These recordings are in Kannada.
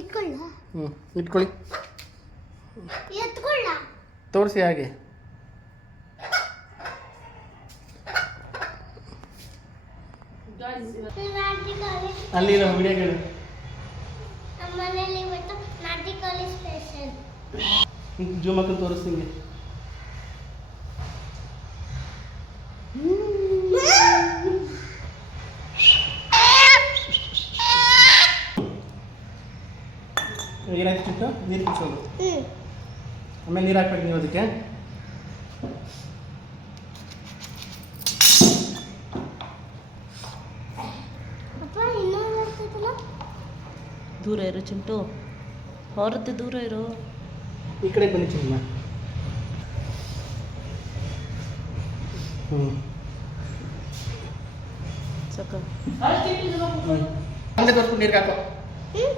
ಇಟ್ಕೊಳ್ಳ ಹ್ಞೂ ಇಟ್ಕೊಳ್ಳಿ. ಎತ್ಕೊಳ್ಳ. ತೋರಿಸಿ ಹಾಗೆ. ಅಲ್ಲಿ ನಮ್ಮ ವಿಡಿಯೋಗಳು ನಮ್ಮ ಮನೇಲಿ ಇವತ್ತು ನಾಟಿ ಕಾಲೇಜ್ ಸ್ಪೆಷಲ್ ಜೂಮ್ ಹಾಕೊಂಡು ತೋರಿಸ್ತೀನಿ. ಏನಾಯ್ತು ಚಿಟ್ಟು ನೀರು ಕುಡಿಸೋದು. ಹ್ಮ್. ಆಮೇಲೆ ನೀರು ಹಾಕ್ಬೇಕು ನೀವು ಅದಕ್ಕೆ. ದೂರ ಇರು ಚಿಂಟು. ಹೊರತು ದೂರ ಇರು. ಈ ಕಡೆ ಬನ್ನಿ ಚಿನ್ನ ಹ್ಞೂ ಸಾಕ. ಅಲ್ಲೇ ತೋರಿಸ್ಬಿಟ್ಟು ನೀರಿಗೆ ಹಾಕೋ. ಹ್ಮ್.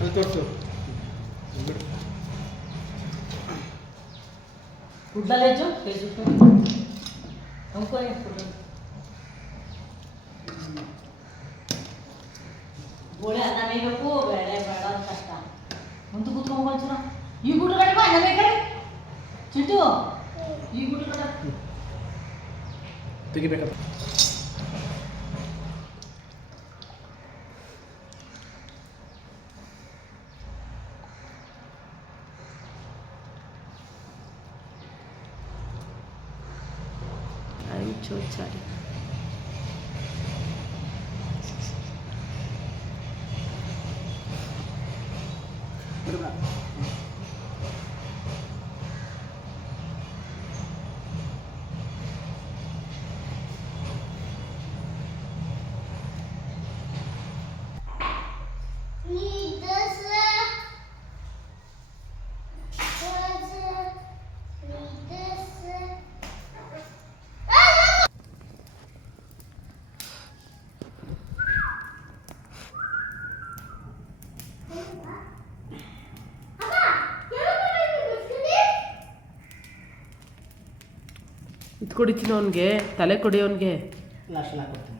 ಅಲ್ಲಿ ತೋರಿಸು. గుడ్ల లేచు లేచు ఇంకో గోళ అన్నమేయకు ಬೇಡ ಬೇಡ ಅಂತ ಕಷ್ಟ ಮುಂದೆ ಕೂತ್ಕೊಂಡು ಬಂಚನ ಈ ಗುಡ್ಡ ಕಡೆ ಬಾ ಅನ್ನ ಕಡೆ ಚಿಟ್ಟು ಈ ಗುಡ್ಡ ಕಡೆ ತೆಗಿಬೇಕಪ್ಪ छोड़ ಕೊಡಿತೀನಿ ಅವನಿಗೆ ತಲೆ ಕೊಡಿ ಅವನಿಗೆ ಏ ಹಾಕೊಡಿ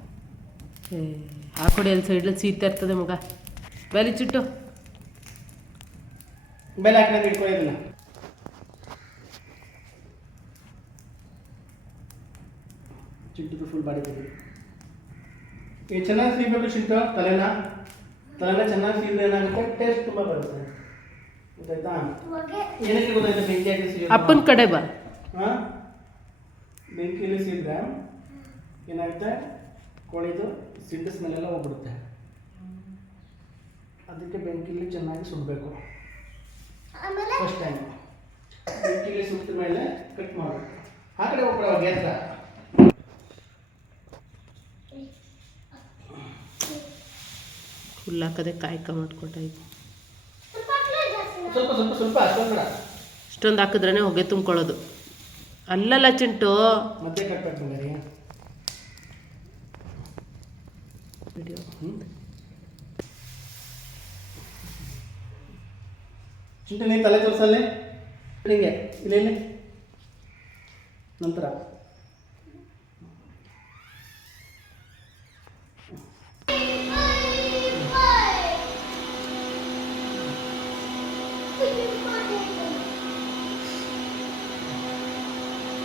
ಆ ಕೊಡಿ ಅಲ್ಲಿ ಸೈಡಲ್ಲಿ ಸೀತಾ ಇರ್ತದೆ ಮಗ. ಬೇಲಿ ಚಿಟ್ಟು. ಬೆಲೆ ಹಾಕಿ ಇಟ್ಕೊ ಇದನ್ನ ಚಿಂಟುದು ಫುಲ್ ಬಾಡಿ ಚೆನ್ನಾಗಿ ಸೀಬೇಕು ಚಿಂಟು ತಲೆನ. ತಲೆನ ಚೆನ್ನಾಗಿ ಸೀದ್ರೆ ಏನಾಗುತ್ತೆ ಟೇಸ್ಟ್ ತುಂಬ ಬರುತ್ತೆ. ಗೊತ್ತಾಯ್ತಾ? ಏನಕ್ಕೆ ಗೊತ್ತಾಯ್ತಾ? ಬೆಂಕಿ ಹಾಕಿ? ಅಪ್ಪನ ಕಡೆ ಬಾ. ಹಾ? ಬೆಂಕಿಲಿ ಸೀದ್ರೆ ಏನಾಗುತ್ತೆ? ಕೋಳಿದು ಸಿಡ್ಡು ಸ್ಮೆಲ್ಲೆಲ್ಲ ಹೋಗ್ಬಿಡುತ್ತೆ. ಅದಕ್ಕೆ ಬೆಂಕಿಲಿ ಚೆನ್ನಾಗಿ ಸುಡಬೇಕು. ಆಮೇಲೆ? ಫಸ್ಟ್ ಟೈಮ್ ಬೆಂಕಿಲಿ ಸುಟ್ಟ ಮೇಲೆ ಕಟ್ ಮಾಡಬೇಕು. ಆ ಕಡೆ ಹೋಗ್ಬಿಡ ಗ್ಯಾಸ್ ಫುಲ್ ಹಾಕದೆ ಕಾಯ್ಕ ಮಾಡ್ಕೊಟ್ಟಾಯ್ತು ಸ್ವಲ್ಪ? ಸ್ವಲ್ಪ ಸ್ವಲ್ಪ ಅಷ್ಟೊಂದು ಹಾಕಿದ್ರೇ ಹೊಗೆ ತುಂಬ್ಕೊಳ್ಳೋದು. ಅಲ್ಲಲ್ಲ ಚಿಂಟು. ಮತ್ತೆ ಚಿಂಟು ನೀನು ತಲೆ ತೋರಿಸಲ್ಲೇ ಹಿಂಗೆ ಇಲ್ಲಿ ಇಲ್ಲಿ. ನಂತರ.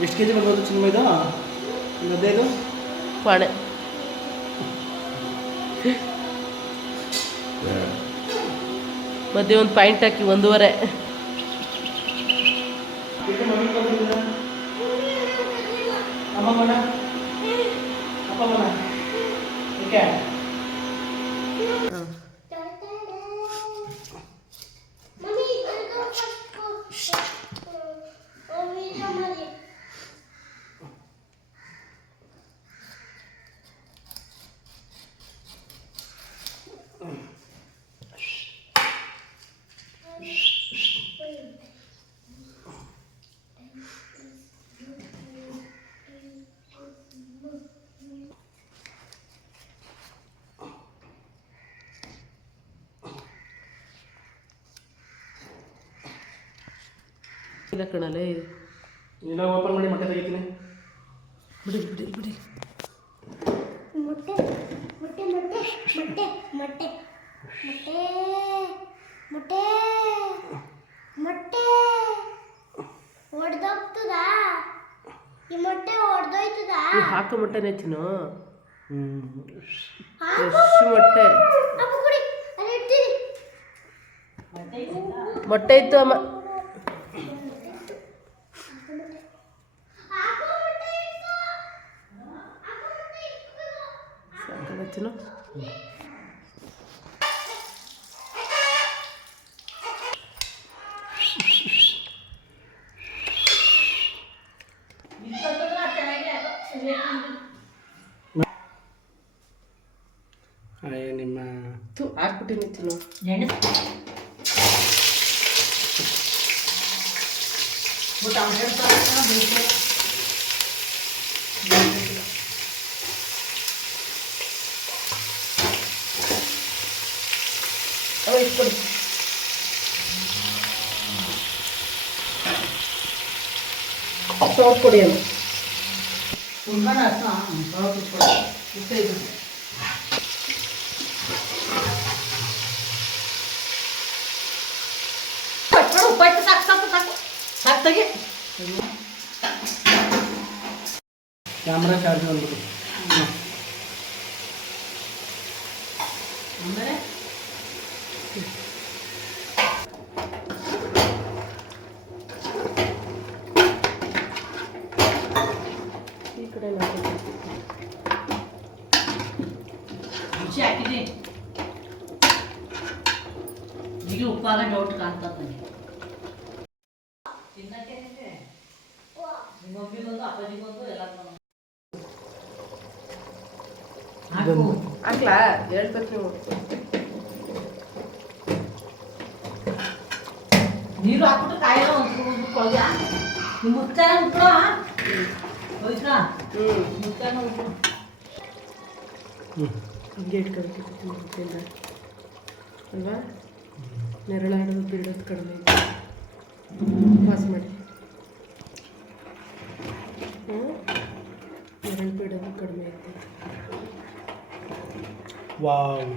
ಎಷ್ಟು ಕೆ ಜಿ ಬರ್ಬೋದು ಚಿನ್ನ ಇದು ಹದಿನೈದು ಪಾಣೆ ಮಧ್ಯೆ ಒಂದು ಪಾಯಿಂಟ್ ಹಾಕಿ ಒಂದೂವರೆ? ಅಮ್ಮ ಅಪ್ಪ ಓಕೆ ಹಾಂ ಮಮ್ಮಿ ಇದನ್ನ ಫಸ್ಟ್ ವಿಡಿಯೋ ಮಾಡಿ ಕಣಲೇ. ಇಲ್ಲ ಓಪನ್ ಮಾಡಿ ಮೊಟ್ಟೆ ತೆಗಿತೀನಿ. ಬಿಡಿ ಬಿಡಿ ಬಿಡಿ. ಮೊಟ್ಟೆ ಮೊಟ್ಟೆ ಮೊಟ್ಟೆ ಮೊಟ್ಟೆ ಮೊಟ್ಟೆ ಮೊಟ್ಟೆ ಮೊಟ್ಟೆ ಈ ಮೊಟ್ಟೆ ಹೊಡೆದೋಯ್ತದಾ ಈ ಹಾಕು ಮೊಟ್ಟೆನೇ ತಿನ್ನು. ಫ್ರೆಶ್ ಮೊಟ್ಟೆ? ಅಪ್ಪ ಕುಡಿ ಮೊಟ್ಟೆ ಇತ್ತು ಅಮ್ಮ. ಸಾಕಲ್ಲ ತಿನ್ನು ಅಯ್ಯ ನಿಮ್ಮ ತು ಹಾಕ್ಬಿಟ್ಟಿನಿ ತಿನ್ನು ಎಣ್ಣೆ ಊಟ ಬೇಕು ಅವ করে సోప్ పొడి ఉప్పు సాకు సాకు సాకు సాకు తగి కెమెరా ఛార్జ్ ఉండదు అందరే ಕಡೆ ನೋಡಿ ರುಚಿ ಹಾಕಿದ್ದೀನಿ ಈಗ ಉಪ್ಪಾಗ ಡೌಟ್ ಕಾಣ್ತದೆ ನನಗೆ. ತಿನ್ನಕ್ಕೇನಿದೆ ನಿಮ್ಮ ಎಲ್ಲರಿಗೂ ಹಾಕು. ಹಾಕ್ಲಾ? ಹೇಳ್ಬೇಕು ನೀವು. ನೀರು ಹಾಕ್ಬಿಟ್ಟು ಕಾಯಿಲ್ಲ ಒಂದು ಕೊಳಗ ನಿಮ್ಮ ಉಟ್ಬಿಡ ಹೋಯ್ತಾ? ಹಿಂಗೆ ಇಟ್ಕೊಳ್ತೀನಿ ತಿಂದ ಅಲ್ವಾ ನೆರಳಾಡೋದು ಬಿಡೋದು ಕಡಿಮೆ. ಪಾಸ್ ಮಾಡಿ. ನೆರಳು ಬಿಡೋದು ಕಡಿಮೆ ಐತೆ. ವಾವ್.